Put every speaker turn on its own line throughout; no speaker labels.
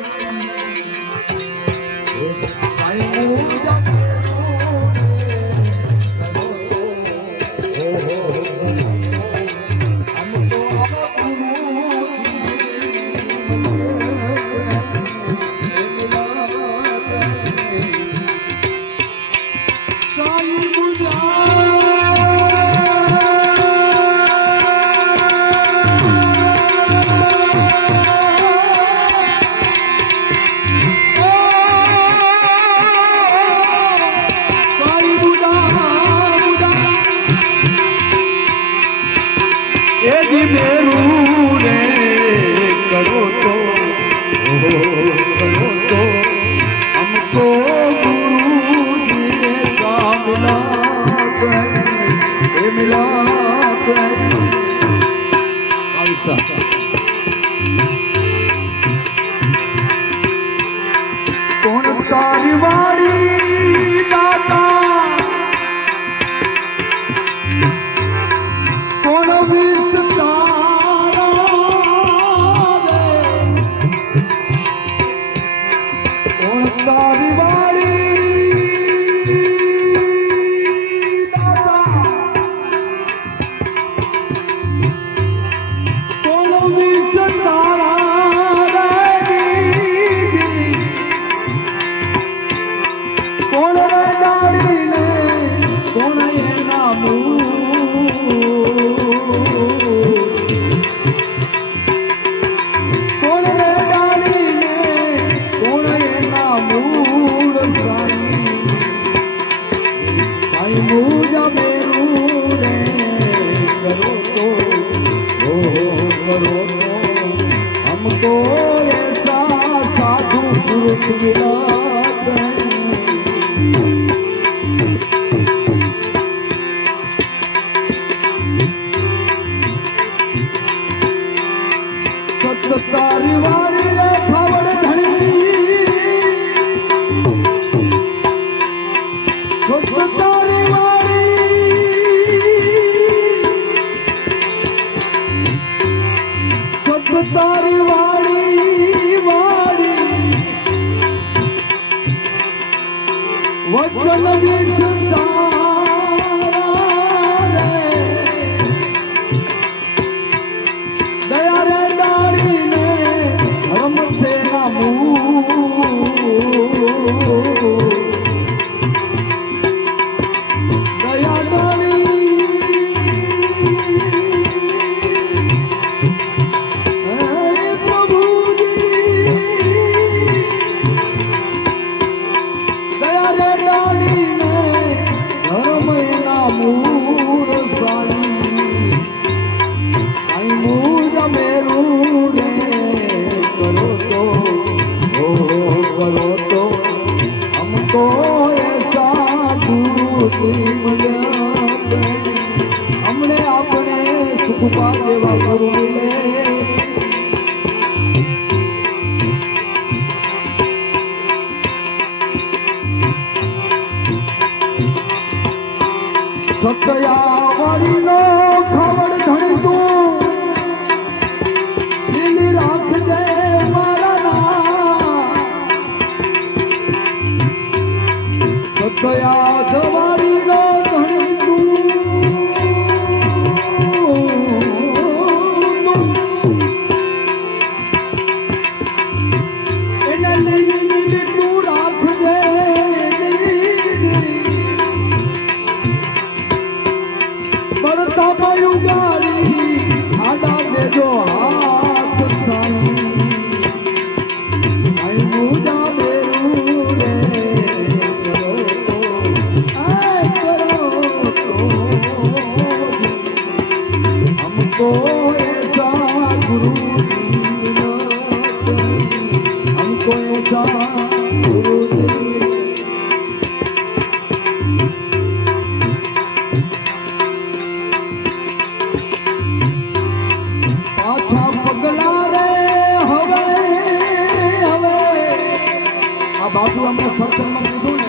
Thank you. મેરું રે કરો તો કરો તો. અમ તો ગુરુજી સા મિલાપ હે મિલાપ હે કોણ તારી વાડી દાતા કોણ તારી વાળી વાળી વચન દેશ 对呀。આ બાપુ અમને સત્સંગમાં કીધું ને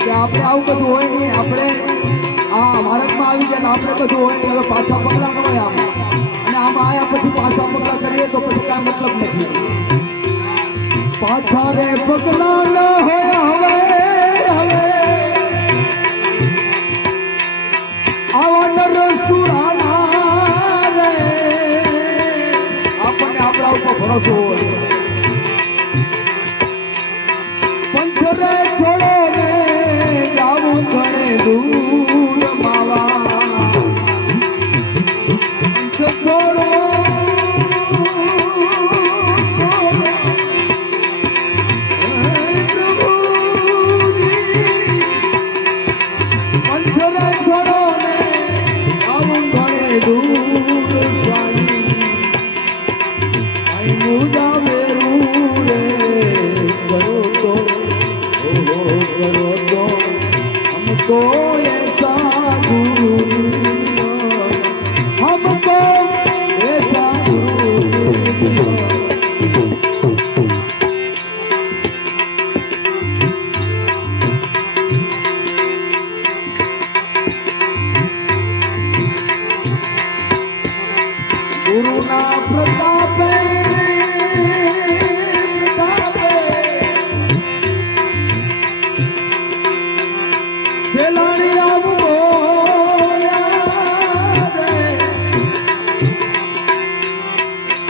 કે આપણે આવું બધું હોય નહીં, આપણે આ ભારતમાં આવી ગયા આપણે બધું હોય નહીં, હવે પાછા પગલાં ન હોય અને આમાં આવ્યા પછી પાછા પગલાં કરીએ તો પછી કાંઈ મતલબ નથી. પાછા રે પગલાં ન હોય હવે હવે. આવા નરસુરાના રે. આપણને આપણા ઉપર ભરોસો હોય. પંથરે છોડો ને જાવું ઘણે દૂર.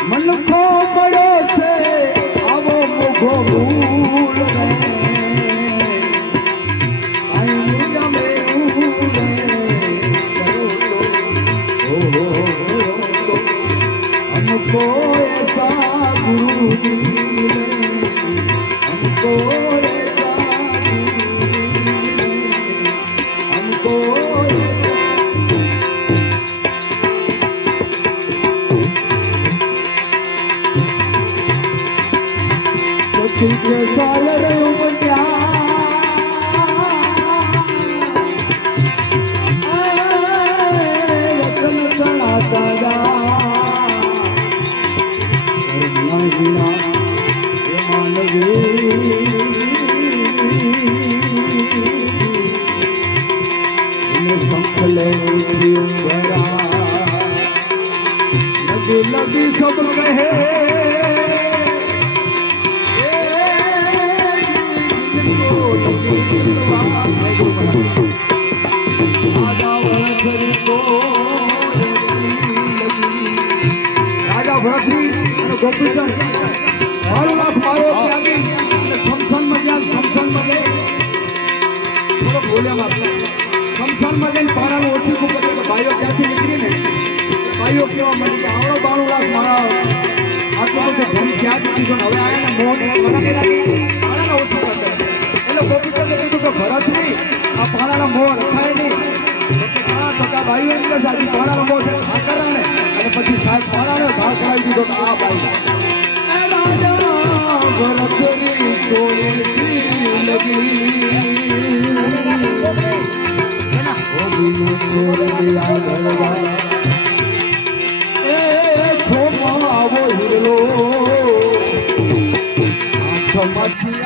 મનખો મળ્યો છે આવો મુખો ભૂલ ગોપીચંદ મારું નામ મારો ત્યાગી શમશાનમાં જ્યાં શમશાનમાં ગઈ થોડો બોલ્યા માત્ર જઈને ઓછી કર્યું તો ભાઈઓ ત્યાંથી નીકળીને ભાઈઓ કહેવા માંડી કે આવડો બાણું લાખ મારા આટલું બધું ધન ત્યાગી દીધું ને? હવે આયા ને મોહ મને નહીં લાગી પાણાને ઓછું કરતા. એટલે ગોપીચંદે કીધું કે નહીં આ પાણાનો મોહ રખાય નહીં. ભાઈઓ એમ છે હજી પાણાનો મોહ છે ઘા કરાણે અને પછી સાહેબ પાણાને ભાવ કરાવી દીધો તો આ ભાઈ. છો રાજા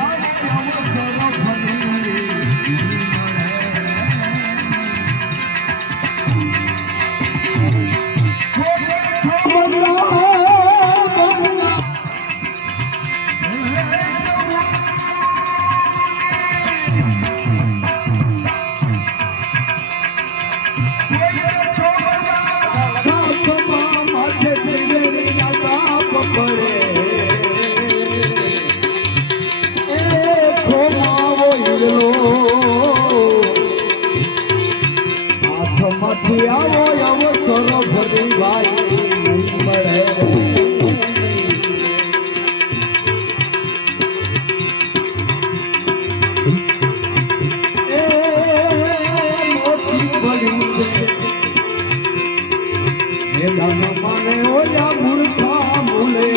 મેદાન મને ઓયા મૂર્ખા ભૂલે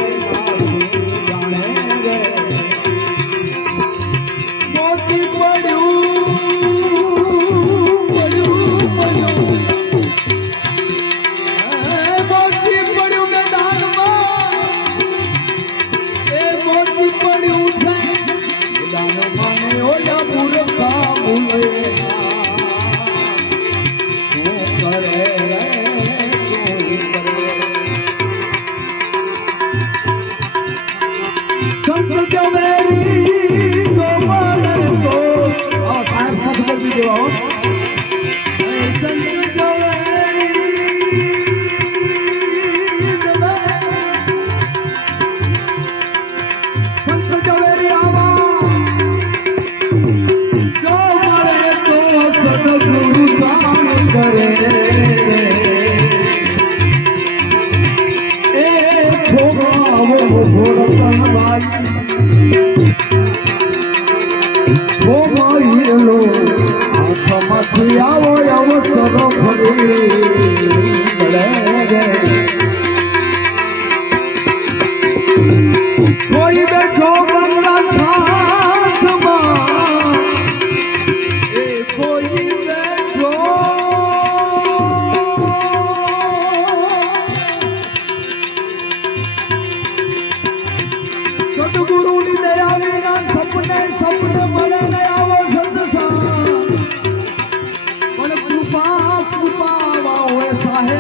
Look ભરેલો આંખમાંથી આવો અવસરો ફરી કોઈ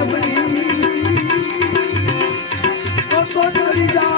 આપણી તો તો ચડી જા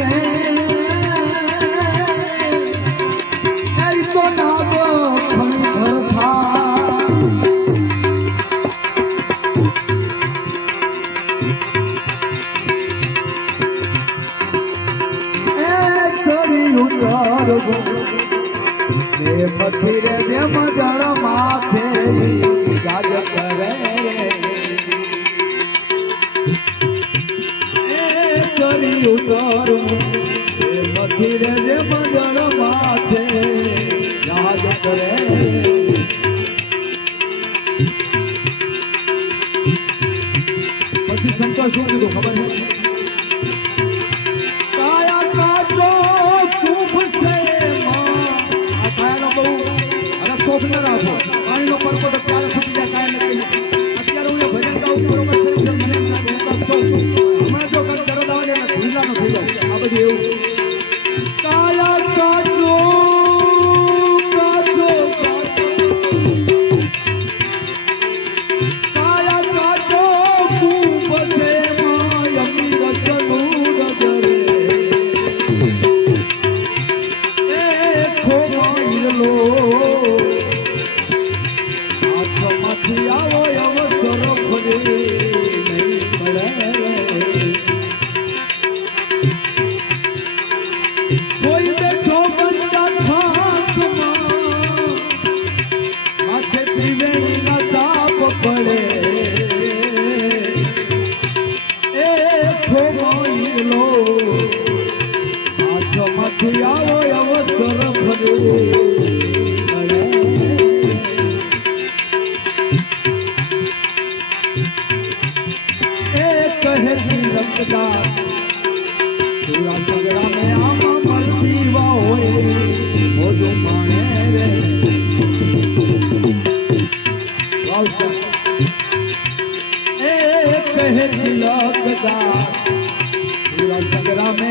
જોઈ લો આત્માથી આવો રહે લપતા સુરા સગડા મે આમાં મળતી વાઓએ મોજો માણે રે એ કહે લપતા સુરા સગડા મે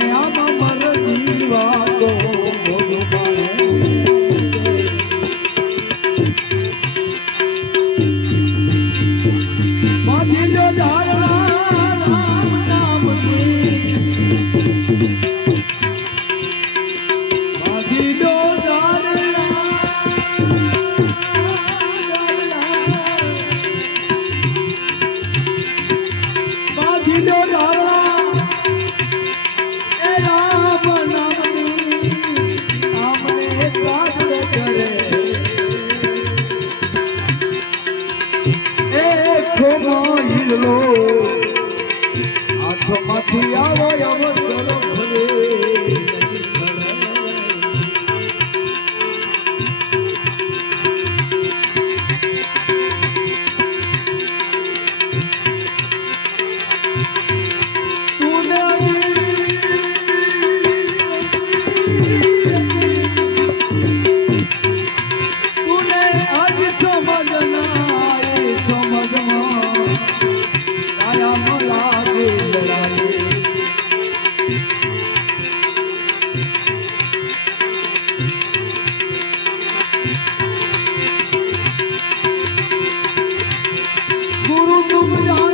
Hallelujah.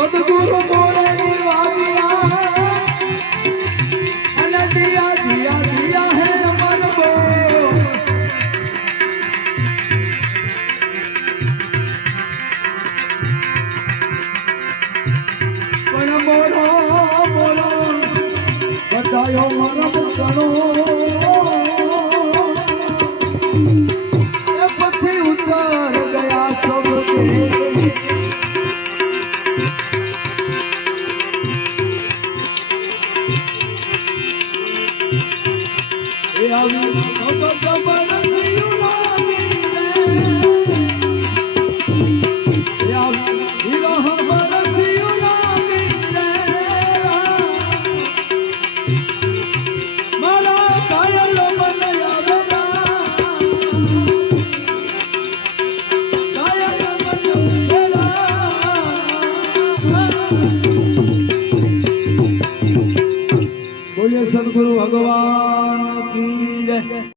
Santa Cruz, Santa Cruz. 要幺幺幺幺